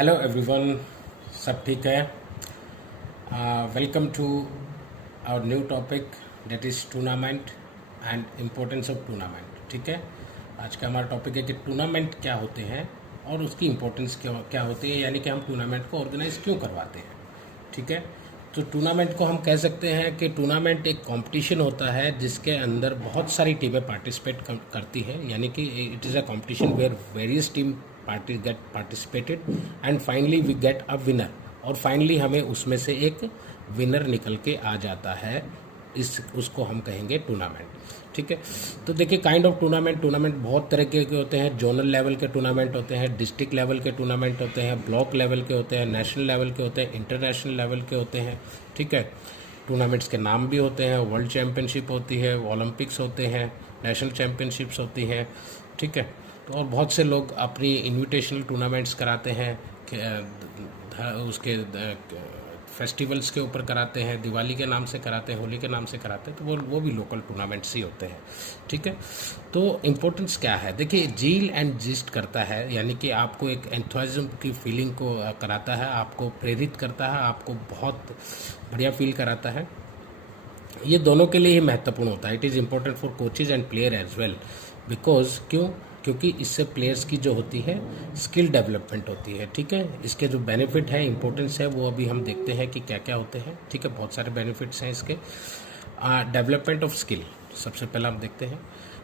Hello everyone, सब ठीक है। Welcome to our new topic that is tournament and importance of tournament. ठीक है, आज का हमारा टॉपिक है कि टूर्नामेंट क्या होते हैं और उसकी इम्पोर्टेंस क्या होती है, यानी कि हम टूर्नामेंट को ऑर्गेनाइज क्यों करवाते हैं। ठीक है, तो टूर्नामेंट को हम कह सकते हैं कि टूर्नामेंट एक कंपटीशन होता है जिसके अंदर बहुत सारी टीमें पार्टिसिपेट करती है, यानी कि it is a competition where various team get participated and finally we get a winner, और फाइनली हमें उसमें से एक विनर निकल के आ जाता है। उसको हम कहेंगे टूर्नामेंट। ठीक है, तो देखिए काइंड ऑफ टूर्नामेंट बहुत तरह के होते हैं। जोनल लेवल के टूर्नामेंट होते हैं, डिस्ट्रिक्ट लेवल के टूर्नामेंट होते हैं, ब्लॉक लेवल के होते हैं, नेशनल लेवल के होते हैं, इंटरनेशनल लेवल के होते हैं। ठीक है, टूर्नामेंट्स के नाम भी होते हैं। वर्ल्ड चैम्पियनशिप होती है, ओलंपिक्स होते हैं, नेशनल चैम्पियनशिप्स होती हैं। ठीक है, तो और बहुत से लोग अपनी इनविटेशनल टूर्नामेंट्स कराते हैं उसके फेस्टिवल्स के ऊपर कराते हैं, दिवाली के नाम से कराते हैं, होली के नाम से कराते हैं, तो वो भी लोकल टूर्नामेंट्स ही होते हैं। ठीक है, तो इम्पोर्टेंस क्या है, देखिए जील एंड जिस्ट करता है, यानी कि आपको एक एंथुसिज्म की फीलिंग को कराता है, आपको प्रेरित करता है, आपको बहुत बढ़िया फील कराता है। ये दोनों के लिए ही महत्वपूर्ण होता है। It is important for coaches and player as well, because क्योंकि इससे प्लेयर्स की जो होती है स्किल डेवलपमेंट होती है। ठीक है, इसके जो बेनिफिट है, इंपॉर्टेंस है, वो अभी हम देखते हैं कि क्या क्या होते हैं। ठीक है, बहुत सारे बेनिफिट्स हैं इसके। डेवलपमेंट ऑफ स्किल सबसे पहला हम देखते हैं।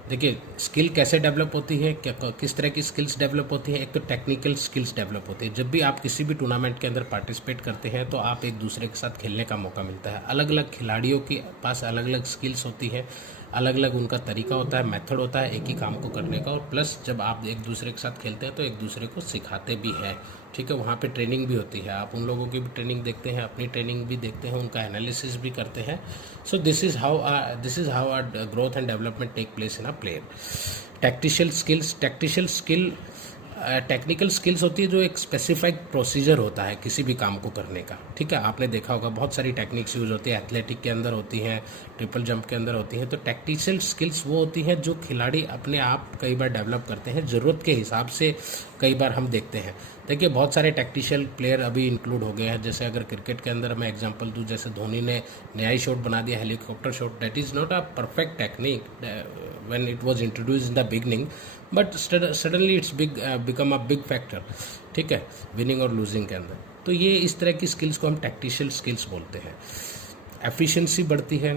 देखिए स्किल कैसे डेवलप होती है, क्या किस तरह की स्किल्स डेवलप होती है। एक तो टेक्निकल स्किल्स डेवलप होती है। जब भी आप किसी भी टूर्नामेंट के अंदर पार्टिसिपेट करते हैं तो आप एक दूसरे के साथ खेलने का मौका मिलता है। अलग अलग खिलाड़ियों के पास अलग अलग स्किल्स होती है, अलग अलग उनका तरीका होता है, मेथड होता है एक ही काम को करने का। और प्लस जब आप एक दूसरे के साथ खेलते हैं तो एक दूसरे को सिखाते भी हैं। ठीक है, वहाँ पे ट्रेनिंग भी होती है, आप उन लोगों की भी ट्रेनिंग देखते हैं, अपनी ट्रेनिंग भी देखते हैं, उनका एनालिसिस भी करते हैं। So this is how our growth and development take place in a player. Tactical skill technical skills होती है जो एक स्पेसिफाइड प्रोसीजर होता है किसी भी काम को करने का। ठीक है, आपने देखा होगा बहुत सारी टेक्निक्स यूज होती है, एथलेटिक के अंदर होती हैं, ट्रिपल जंप के अंदर होती हैं। तो टेक्टिशियल स्किल्स वो होती हैं जो खिलाड़ी अपने आप कई बार डेवलप करते हैं, ज़रूरत के हिसाब से कई बार हम देखते हैं। देखिए बहुत सारे टेक्टिशियल प्लेयर अभी इंक्लूड हो गए हैं। जैसे अगर क्रिकेट के अंदर मैं एग्जांपल दूं, जैसे धोनी ने नया ही शॉट बना दिया, helicopter shot. That is not a perfect technique when it was introduced in the beginning, but suddenly it's become a big factor. ठीक है, विनिंग और लूजिंग के अंदर। तो ये इस तरह की स्किल्स को हम टेक्टिशियल स्किल्स बोलते हैं। एफिशिएंसी बढ़ती है।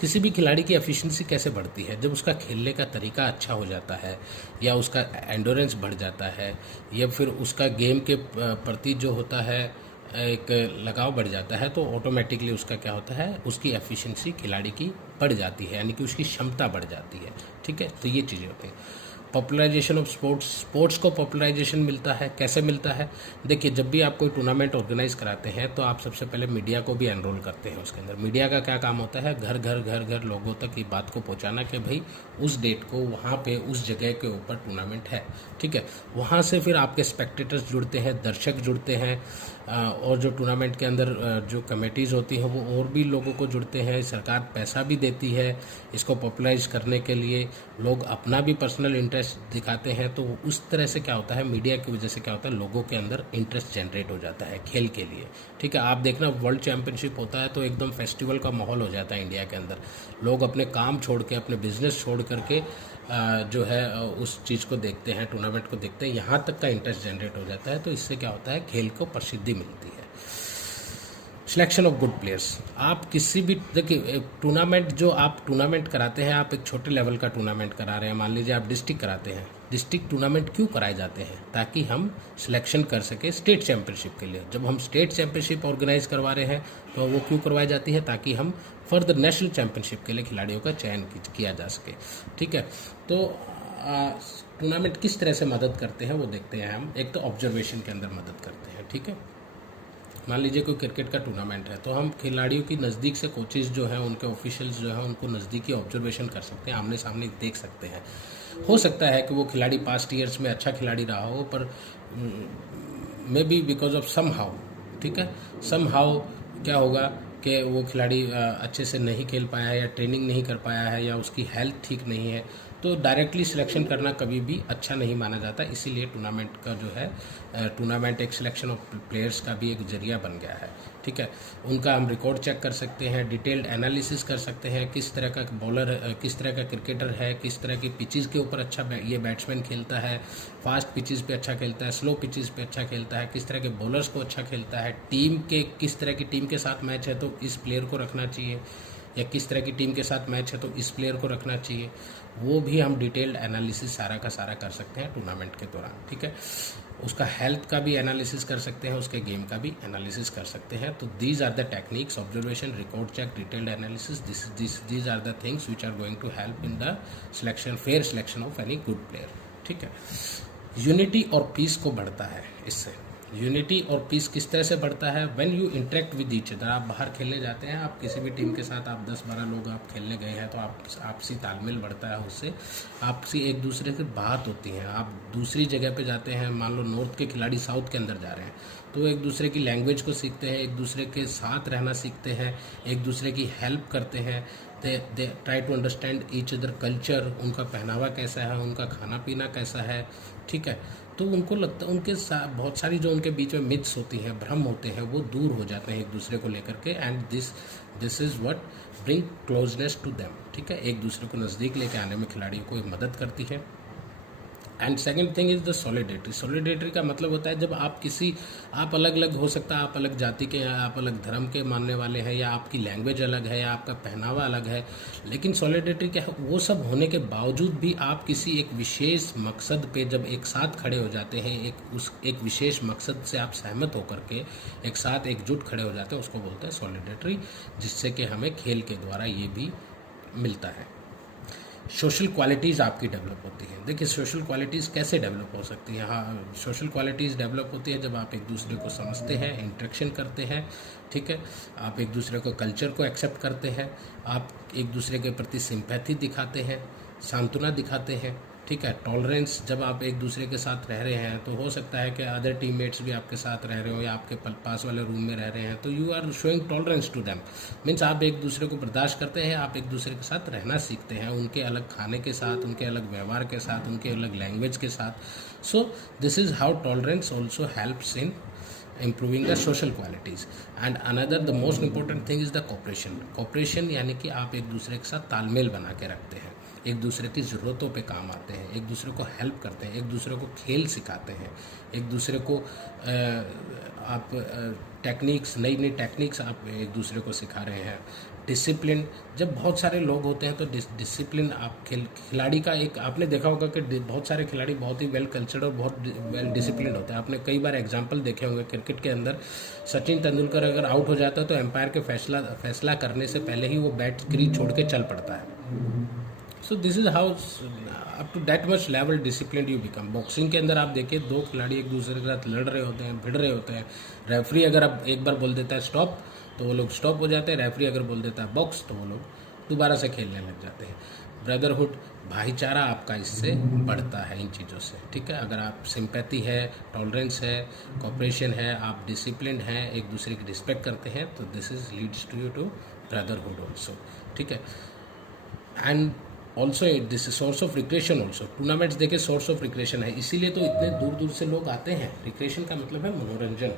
किसी भी खिलाड़ी की एफिशिएंसी कैसे बढ़ती है, जब उसका खेलने का तरीका अच्छा हो जाता है, या उसका एंडोरेंस बढ़ जाता है, या फिर उसका गेम के प्रति जो होता है एक लगाव बढ़ जाता है, तो ऑटोमेटिकली उसका क्या होता है, उसकी एफिशिएंसी खिलाड़ी की बढ़ जाती है, यानी कि उसकी क्षमता बढ़ जाती है। ठीक है, तो ये चीज़ें होती हैं। पॉपुलराइजेशन ऑफ स्पोर्ट्स को पॉपुलराइजेशन मिलता है। कैसे मिलता है, देखिए जब भी आप कोई टूर्नामेंट ऑर्गेनाइज कराते हैं तो आप सबसे पहले मीडिया को भी एनरोल करते हैं उसके अंदर। मीडिया का क्या काम होता है, घर घर लोगों तक ये बात को पहुंचाना कि भाई उस डेट को वहाँ पे उस जगह के ऊपर टूर्नामेंट है। ठीक है, वहाँ से फिर आपके स्पेक्टेटर्स जुड़ते हैं, दर्शक जुड़ते हैं, और जो टूर्नामेंट के अंदर जो कमेटीज़ होती हैं वो और भी लोगों को जुड़ते हैं। सरकार पैसा भी देती है इसको पॉपुलराइज करने के लिए, लोग अपना भी पर्सनल इंटरेस्ट दिखाते हैं। तो उस तरह से क्या होता है, मीडिया की वजह से क्या होता है, लोगों के अंदर इंटरेस्ट जनरेट हो जाता है खेल के लिए। ठीक है, आप देखना वर्ल्ड चैम्पियनशिप होता है तो एकदम फेस्टिवल का माहौल हो जाता है इंडिया के अंदर। लोग अपने काम छोड़ के, अपने बिजनेस छोड़ करके जो है उस चीज़ को देखते हैं, टूर्नामेंट को देखते हैं, यहाँ तक का इंटरेस्ट जनरेट हो जाता है। तो इससे क्या होता है, खेल को प्रसिद्धि मिलती है। Selection of good players. आप किसी भी, देखिए टूर्नामेंट जो आप टूर्नामेंट कराते हैं, आप एक छोटे लेवल का टूर्नामेंट करा रहे हैं, मान लीजिए आप डिस्ट्रिक्ट कराते हैं। डिस्ट्रिक्ट टूर्नामेंट क्यों कराए जाते हैं, ताकि हम सिलेक्शन कर सके स्टेट चैंपियनशिप के लिए। जब हम स्टेट चैंपियनशिप ऑर्गेनाइज करवा रहे हैं तो वो क्यों करवाई जाती है, ताकि हम फर्दर नेशनल चैंपियनशिप के लिए खिलाड़ियों का चयन किया जा सके। ठीक है, तो टूर्नामेंट किस तरह से मदद करते हैं वो देखते हैं हम। एक तो ऑब्जर्वेशन के अंदर मदद करते हैं। ठीक है, मान लीजिए कोई क्रिकेट का टूर्नामेंट है तो हम खिलाड़ियों की नज़दीक से, कोचेज जो हैं, उनके ऑफिशियल्स जो हैं, उनको नज़दीकी ऑब्जर्वेशन कर सकते हैं, आमने सामने देख सकते हैं। हो सकता है कि वो खिलाड़ी पास्ट ईयर्स में अच्छा खिलाड़ी रहा हो, पर maybe because of somehow, ठीक है, सम हाउ क्या होगा कि वो खिलाड़ी अच्छे से नहीं खेल पाया है, या ट्रेनिंग नहीं कर पाया है, या उसकी हेल्थ ठीक नहीं है, तो डायरेक्टली सिलेक्शन करना कभी भी अच्छा नहीं माना जाता, इसीलिए टूर्नामेंट का जो है टूर्नामेंट एक सिलेक्शन ऑफ प्लेयर्स का भी एक जरिया बन गया है। ठीक है, उनका हम रिकॉर्ड चेक कर सकते हैं, डिटेल्ड एनालिसिस कर सकते हैं, किस तरह का बॉलर, किस तरह का क्रिकेटर है, किस तरह की पिचेस के ऊपर अच्छा ये बैट्समैन खेलता है, फास्ट पिचेस पे अच्छा खेलता है, स्लो पिचेस पे अच्छा खेलता है, किस तरह के बॉलर्स को अच्छा खेलता है, टीम के किस तरह की टीम के साथ मैच है तो इस प्लेयर को रखना चाहिए, या किस तरह की टीम के साथ मैच है तो इस प्लेयर को रखना चाहिए, वो भी हम डिटेल्ड एनालिसिस सारा का सारा कर सकते हैं टूर्नामेंट के दौरान। ठीक है, उसका हेल्थ का भी एनालिसिस कर सकते हैं, उसके गेम का भी एनालिसिस कर सकते हैं। तो these are the techniques, observation, record check, detailed analysis, these are the things which are going to help in the selection, fair selection of any good player. ठीक है, यूनिटी और पीस को बढ़ता है इससे। यूनिटी और पीस किस तरह से बढ़ता है? When you interact with each other. आप बाहर खेलने जाते हैं, आप किसी भी टीम के साथ आप 10-12 लोग आप खेलने गए हैं, तो आपसी तालमेल बढ़ता है, उससे आपसी एक दूसरे से बात होती है। आप दूसरी जगह पे जाते हैं, मान लो नॉर्थ के खिलाड़ी साउथ के अंदर जा रहे हैं, तो एक दूसरे की लैंग्वेज को सीखते हैं, एक दूसरे के साथ रहना सीखते हैं, एक दूसरे की हेल्प करते हैं, they try to understand each other culture, उनका पहनावा कैसा है, उनका खाना पीना कैसा है। ठीक है, तो उनको लगता है उनके बहुत सारी जो उनके बीच में मिथ्स होती हैं, भ्रम होते हैं, वो दूर हो जाते हैं एक दूसरे को लेकर के, and this is what bring closeness to them. ठीक है, एक दूसरे को नज़दीक लेके आने में खिलाड़ियों को मदद करती है। And second thing is the solidarity. Solidarity का मतलब होता है जब आप अलग अलग हो सकता है, आप अलग जाति के हैं, आप अलग धर्म के मानने वाले हैं, या आपकी लैंग्वेज अलग है, या आपका पहनावा अलग है, लेकिन सॉलिडेरिटी क्या है? वो सब होने के बावजूद भी आप किसी एक विशेष मकसद पे जब एक साथ खड़े हो जाते हैं, एक विशेष मकसद से आप सहमत होकर के एक साथ एकजुट खड़े हो जाते हैं, उसको बोलते हैं सॉलिडेरिटी, जिससे कि हमें खेल के द्वारा ये भी मिलता है। सोशल क्वालिटीज़ आपकी डेवलप होती हैं। देखिए, सोशल क्वालिटीज़ कैसे डेवलप हो सकती हैं? हाँ, सोशल क्वालिटीज़ डेवलप होती है जब आप एक दूसरे को समझते हैं, इंटरेक्शन करते हैं। ठीक है, आप एक दूसरे को कल्चर को एक्सेप्ट करते हैं, आप एक दूसरे के प्रति सिंपैथी दिखाते हैं, सांत्वना दिखाते हैं। ठीक है, टॉलरेंस, जब आप एक दूसरे के साथ रह रहे हैं तो हो सकता है कि अदर टीममेट्स भी आपके साथ रह रहे हो, या आपके पास वाले रूम में रह रहे हैं, तो you are showing tolerance to them. Means आप एक दूसरे को बर्दाश्त करते हैं, आप एक दूसरे के साथ रहना सीखते हैं, उनके अलग खाने के साथ, उनके अलग व्यवहार के साथ, उनके अलग लैंग्वेज के साथ। सो this is how tolerance also helps in improving the social qualities. And another the most important thing is the cooperation यानी कि आप एक दूसरे के साथ तालमेल बना के रखते हैं, एक दूसरे की ज़रूरतों पे काम आते हैं, एक दूसरे को हेल्प करते हैं, एक दूसरे को खेल सिखाते हैं, एक दूसरे को आप टेक्निक्स, नई नई टेक्निक्स आप एक दूसरे को सिखा रहे हैं। डिसिप्लिन, जब बहुत सारे लोग होते हैं तो डिसिप्लिन आप खिलाड़ी का एक, आपने देखा होगा कि बहुत सारे खिलाड़ी बहुत ही वेल कल्चर्ड और बहुत वेल डिसिप्लिन होते हैं। आपने कई बार एग्जांपल देखे होंगे क्रिकेट के अंदर, सचिन तेंदुलकर अगर आउट हो जाता है तो एम्पायर के फैसला करने से पहले ही वो बैट क्रीज छोड़ के चल पड़ता है। So this is how up to that much level discipline you become. Boxing के अंदर आप देखिए, दो खिलाड़ी एक दूसरे के साथ लड़ रहे होते हैं, भिड़ रहे होते हैं, रेफरी अगर अब एक बार बोल देता है स्टॉप तो वो लोग स्टॉप हो जाते हैं, रेफरी अगर बोल देता है बॉक्स तो वो लोग दोबारा से खेलने लग जाते हैं। ब्रदरहुड, भाईचारा आपका इससे बढ़ता है इन चीज़ों से। ठीक है, अगर आप सिंपैथी है, टॉलरेंस है, कोऑपरेशन है, आप डिसिप्लिन हैं, एक दूसरे की रिस्पेक्ट करते हैं, तो this is leads to you to brotherhood also. ठीक है, and also this is source of recreation also. Tournaments देखिए सोर्स ऑफ रिक्रिएशन है, इसीलिए तो इतने दूर दूर से लोग आते हैं। रिक्रिएशन का मतलब है मनोरंजन।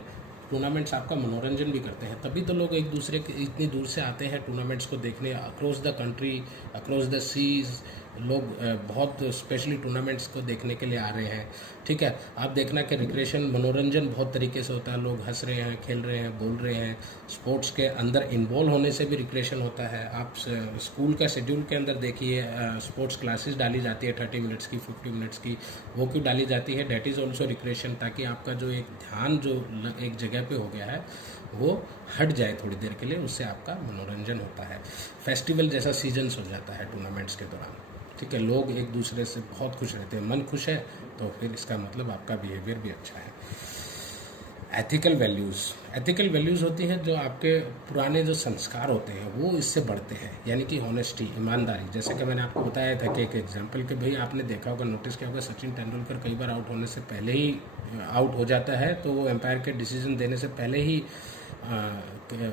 टूर्नामेंट्स आपका मनोरंजन भी करते हैं, तभी तो लोग एक दूसरे के इतनी दूर से आते हैं टूर्नामेंट्स को देखने, across the country, across the seas. लोग बहुत स्पेशली टूर्नामेंट्स को देखने के लिए आ रहे हैं। ठीक है, आप देखना कि रिक्रिएशन मनोरंजन बहुत तरीके से होता है, लोग हंस रहे हैं, खेल रहे हैं, बोल रहे हैं, स्पोर्ट्स के अंदर इन्वॉल्व होने से भी रिक्रिएशन होता है। आप स्कूल का शेड्यूल के अंदर देखिए, स्पोर्ट्स क्लासेस डाली जाती है 30 मिनट्स की, 50 मिनट्स की, वो क्यों डाली जाती है? डेट इज़ ऑल्सो रिक्रिएशन, ताकि आपका जो एक ध्यान जो एक जगह पे हो गया है वो हट जाए थोड़ी देर के लिए, उससे आपका मनोरंजन होता है। फेस्टिवल जैसा सीजन्स हो जाता है टूर्नामेंट्स के दौरान। ठीक है, लोग एक दूसरे से बहुत खुश रहते हैं, मन खुश है तो फिर इसका मतलब आपका बिहेवियर भी अच्छा है। एथिकल वैल्यूज़ होती हैं जो आपके पुराने जो संस्कार होते हैं वो इससे बढ़ते हैं, यानी कि ऑनेस्टी, ईमानदारी। जैसे कि मैंने आपको बताया था कि एक एग्जांपल कि भाई आपने देखा होगा, नोटिस किया होगा, सचिन तेंदुलकर कई बार आउट होने से पहले ही आउट हो जाता है, तो वो एम्पायर के डिसीजन देने से पहले ही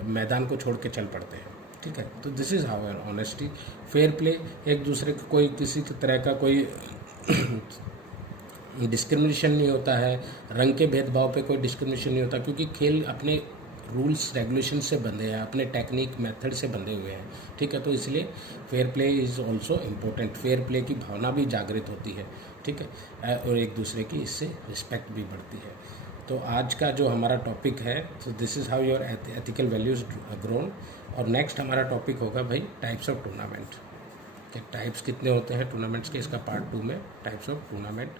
मैदान को छोड़ के चल पड़ते हैं। ठीक है। तो this is how honesty, fair play, एक दूसरे को कोई किसी तरह का कोई डिस्क्रिमिनेशन नहीं होता है, रंग के भेदभाव पे कोई डिस्क्रिमिनेशन नहीं होता, क्योंकि खेल अपने रूल्स रेगुलेशन से बंधे हैं, अपने टेक्निक मेथड से बंधे हुए हैं, ठीक है। तो इसलिए fair play is also important, fair play की भावना भी जागृत होती है, ठीक है, और एक दूसरे की इससे रिस्पेक्ट भी बढ़ती है। तो आज का जो हमारा टॉपिक है, तो this is how your ethical values grown. और नेक्स्ट हमारा टॉपिक होगा भाई टाइप्स ऑफ टूर्नामेंट, कि टाइप्स कितने होते हैं टूर्नामेंट्स के, इसका पार्ट 2 में टाइप्स ऑफ टूर्नामेंट